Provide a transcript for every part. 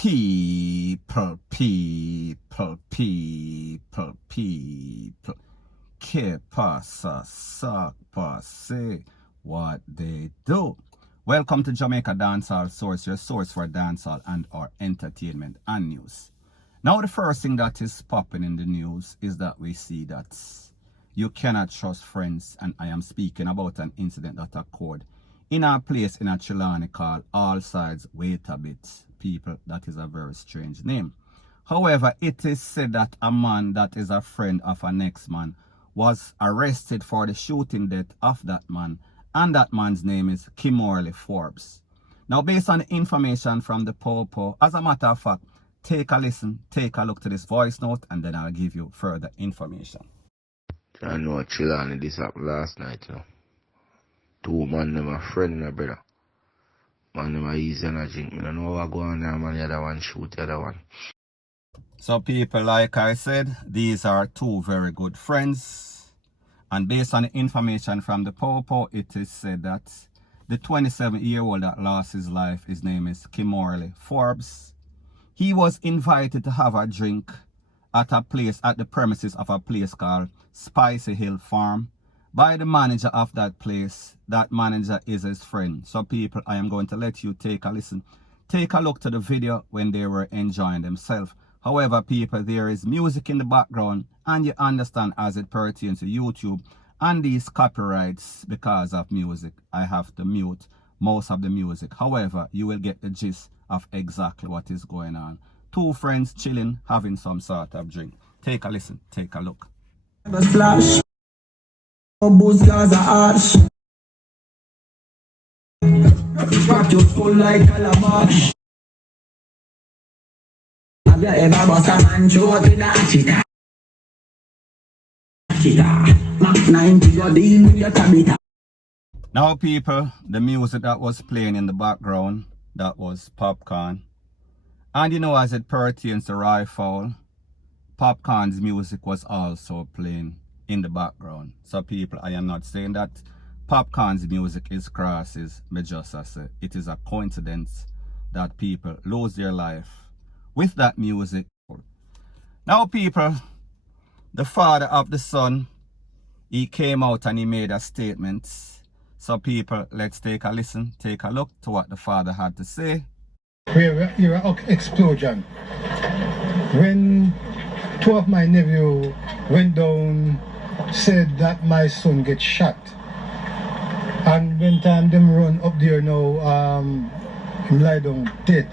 People. Que pasa, sac passe, what they do. Welcome to Jamaica Dancehall Source, your source for dancehall and our entertainment and news. Now the first thing that is popping in the news is that we see that you cannot trust friends, and I am speaking about an incident that occurred in a place in a Chilani called All Sides Wait a Bit. People, that is a very strange name. However, it is said that a man that is a friend of a next man was arrested for the shooting death of that man, and that man's name is Kimorley Forbes. Now, based on the information from the Popo, as a matter of fact, take a listen, take a look to this voice note, and then I'll give you further information. I know Chilani this happened last night, you know. Two man, them a friend, my brother. Man, them a easy and a drink. I don't know what go on there, man. The other one shoot the other one. So people, like I said, these are two very good friends. And based on the information from the Popo, it is said that the 27-year-old that lost his life, his name is Kimorley Forbes. He was invited to have a drink at a place, at the premises of a place called Spicy Hill Farm, by the manager of that place. That manager is his friend. So people, I am going to let you take a listen. Take a look to the video when they were enjoying themselves. However, people, there is music in the background, and you understand as it pertains to YouTube and these copyrights because of music, I have to mute most of the music. However, you will get the gist of exactly what is going on. Two friends chilling, having some sort of drink. Take a listen, take a look. Flash. Boost gas are harsh. Rock your full like calabash. Have you ever bust a man throat with a cheetah? Mac 90 go deal with your tabita. Now people, the music that was playing in the background, that was Popcorn. And you know, as it pertains to Rifle, Popcorn's music was also playing in the background. So people, I am not saying that Popcorn's music is crosses, but just as it is a coincidence that people lose their life with that music. Now people, the father of the son, he came out and he made a statement. So people, let's take a listen, take a look to what the father had to say. Where explosion. When two of my nephew went down, said that my son gets shot. And when time them run up there now, him lie down dead.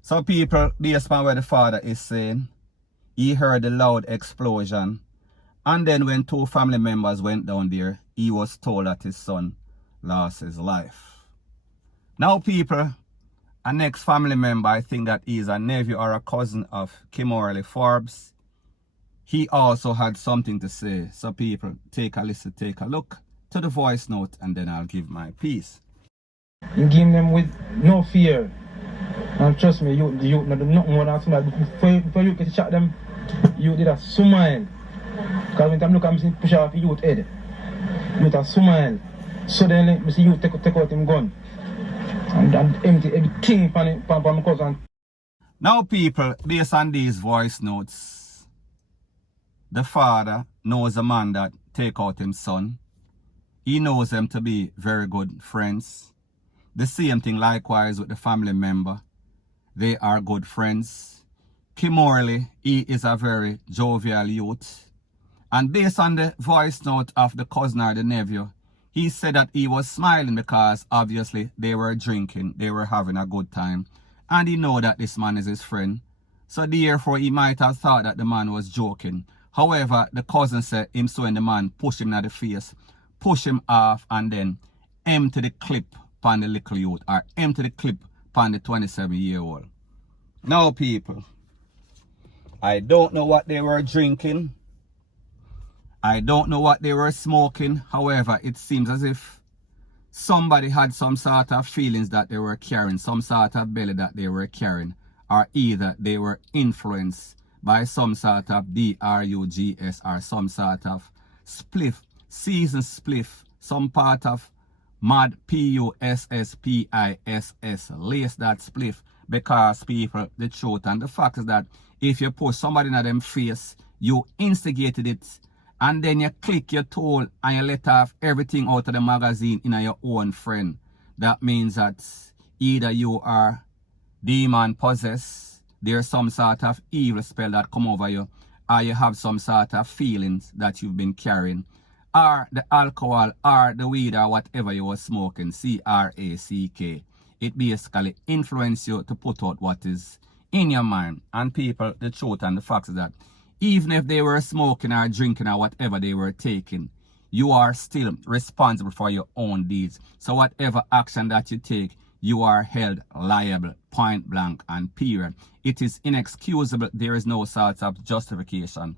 So people, based on what the father is saying, he heard a loud explosion. And then when two family members went down there, he was told that his son lost his life. Now people, a next family member, I think that he is a nephew or a cousin of Kimorley Forbes, he also had something to say. So people, take a listen, take a look to the voice note, and then I'll give my piece. You give them with no fear. And trust me, the youth not do nothing more than somebody. Before you get shot them, you did a smile. Because when time look at me push off the youth head, you did a smile. Suddenly, I see you take out him gun. And empty everything from my cousin. Now people, based on these voice notes, the father knows a man that take out his son. He knows them to be very good friends. The same thing likewise with the family member. They are good friends. Kimorley, he is a very jovial youth. And based on the voice note of the cousin or the nephew, he said that he was smiling because obviously they were drinking, they were having a good time. And he know that this man is his friend. So therefore he might have thought that the man was joking. However, the cousin said him saw the man push him in the face, push him off, and then empty the clip upon the little youth, or empty the clip upon the 27-year-old. Now people, I don't know what they were drinking. I don't know what they were smoking. However, it seems as if somebody had some sort of feelings that they were carrying, some sort of belly that they were carrying, or either they were influenced by some sort of drugs or some sort of spliff, seasoned spliff, some part of mad PUSSPISS, lace that spliff, Because people, the truth and the fact is that if you put somebody in them face, you instigated it, and then you click your tool and you let off everything out of the magazine in your own friend. That means that either you are demon possessed, there's some sort of evil spell that come over you, or you have some sort of feelings that you've been carrying, or the alcohol or the weed or whatever you were smoking, C-R-A-C-K. It basically influences you to put out what is in your mind. And people, the truth and the fact is that even if they were smoking or drinking or whatever they were taking, you are still responsible for your own deeds. So whatever action that you take, you are held liable, point blank and period. It is inexcusable. There is no sort of justification.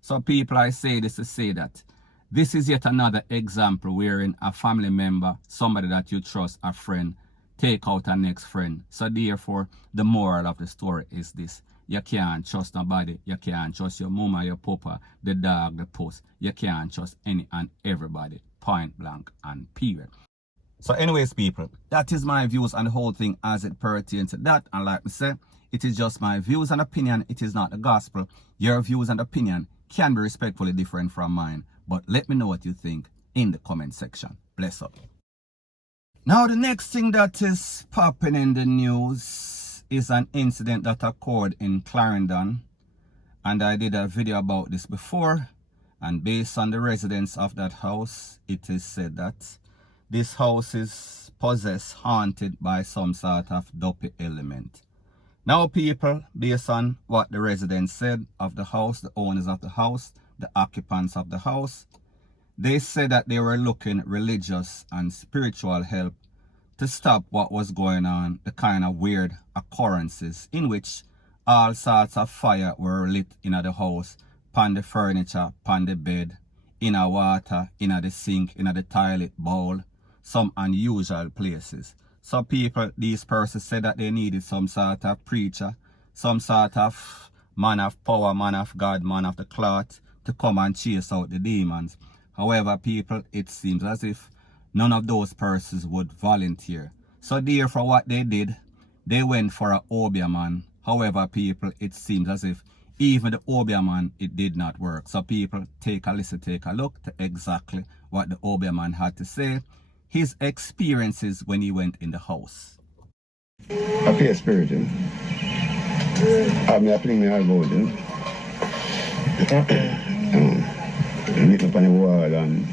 So people, I say this to say that this is yet another example wherein a family member, somebody that you trust, a friend, take out a next friend. So therefore, the moral of the story is this. You can't trust nobody. You can't trust your mama, your papa, the dog, the post. You can't trust any and everybody. Point blank and period. So anyways, people, that is my views on the whole thing as it pertains to that. And like I said, it is just my views and opinion. It is not the gospel. Your views and opinion can be respectfully different from mine. But let me know what you think in the comment section. Bless up. Now, the next thing that is popping in the news is an incident that occurred in Clarendon. And I did a video about this before. And based on the residents of that house, it is said that this house is possessed, haunted by some sort of duppy element. Now, people, based on what the residents said of the house, the owners of the house, the occupants of the house, they said that they were looking religious and spiritual help to stop what was going on, the kind of weird occurrences in which all sorts of fire were lit in the house, pan the furniture, pan the bed, in a water, in the sink, in the toilet bowl, some unusual places. So people, these persons said that they needed some sort of preacher, some sort of man of power, man of God, man of the cloth to come and chase out the demons. However, people, it seems as if none of those persons would volunteer. So therefore what they did, they went for a DUPPY. However, people, it seems as if even the DUPPY, it did not work. So people, take a listen, take a look to exactly what the DUPPY had to say. His experiences when he went in the house. I feel spirit. I'm feeling me all about lit up on the wall and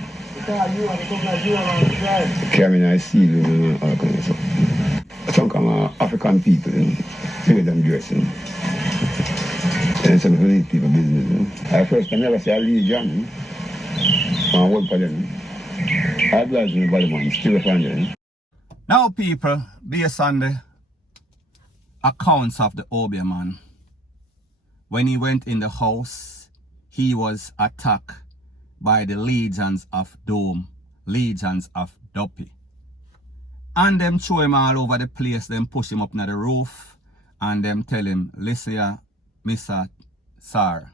carrying a seal and all kind of stuff. Some kind of African people, feel them dressing. And some elite people business. At first I never say a legion. I work for them. I bless everybody, man. Still find them. Now, people, based on the accounts of the DUPPY, when he went in the house, he was attacked by the legions of Doom, legions of Duppy. And them throw him all over the place, them push him up to the roof, and them tell him, listen here, Mr. Sir,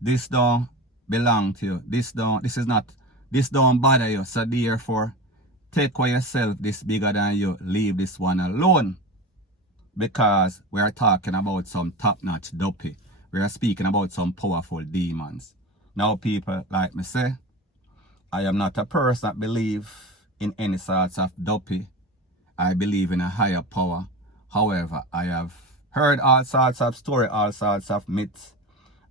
this don't belong to you. This don't bother you. So therefore, take for yourself, this bigger than you, leave this one alone. Because we are talking about some top-notch Duppy. We are speaking about some powerful demons. Now, people, like me say, I am not a person that believe in any sorts of Duppy. I believe in a higher power. However, I have heard all sorts of stories, all sorts of myths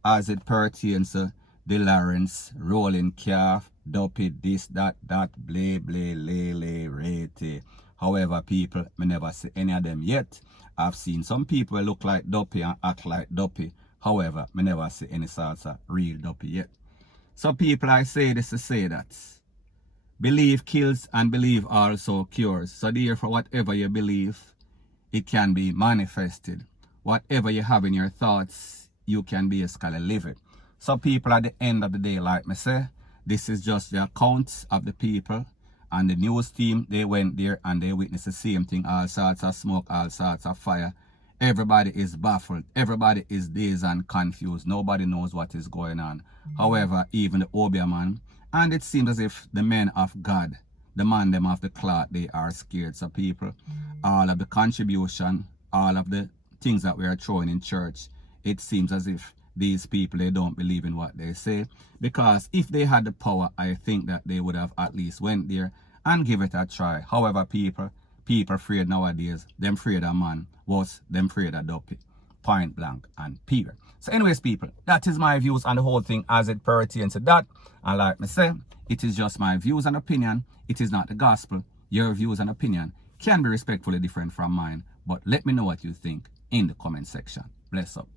as it pertains to the Lawrence, rolling calf, Duppy, this, that, blah, blah, lay, rate. However, people, I never see any of them yet. I've seen some people look like Duppy and act like Duppy. However, I never see any sorts of real Duppy yet. So people, I say this to say that belief kills and belief also cures. So therefore, whatever you believe, it can be manifested. Whatever you have in your thoughts, you can basically live it. So people, at the end of the day, like me say, this is just the accounts of the people. And the news team, they went there and they witnessed the same thing. All sorts of smoke, all sorts of fire. Everybody is baffled. Everybody is dazed and confused. Nobody knows what is going on. However, even the DUPPY, and it seems as if the men of God, the man them of the cloth, they are scared. So people, all of the contribution, all of the things that we are throwing in church, it seems as if these people, they don't believe in what they say. Because if they had the power, I think that they would have at least went there and give it a try. However, people afraid nowadays, them afraid of man, was them afraid of Duppy. Point blank and period. So anyways, people, that is my views on the whole thing as it pertains to that. And like me say, it is just my views and opinion. It is not the gospel. Your views and opinion can be respectfully different from mine. But let me know what you think in the comment section. Bless up.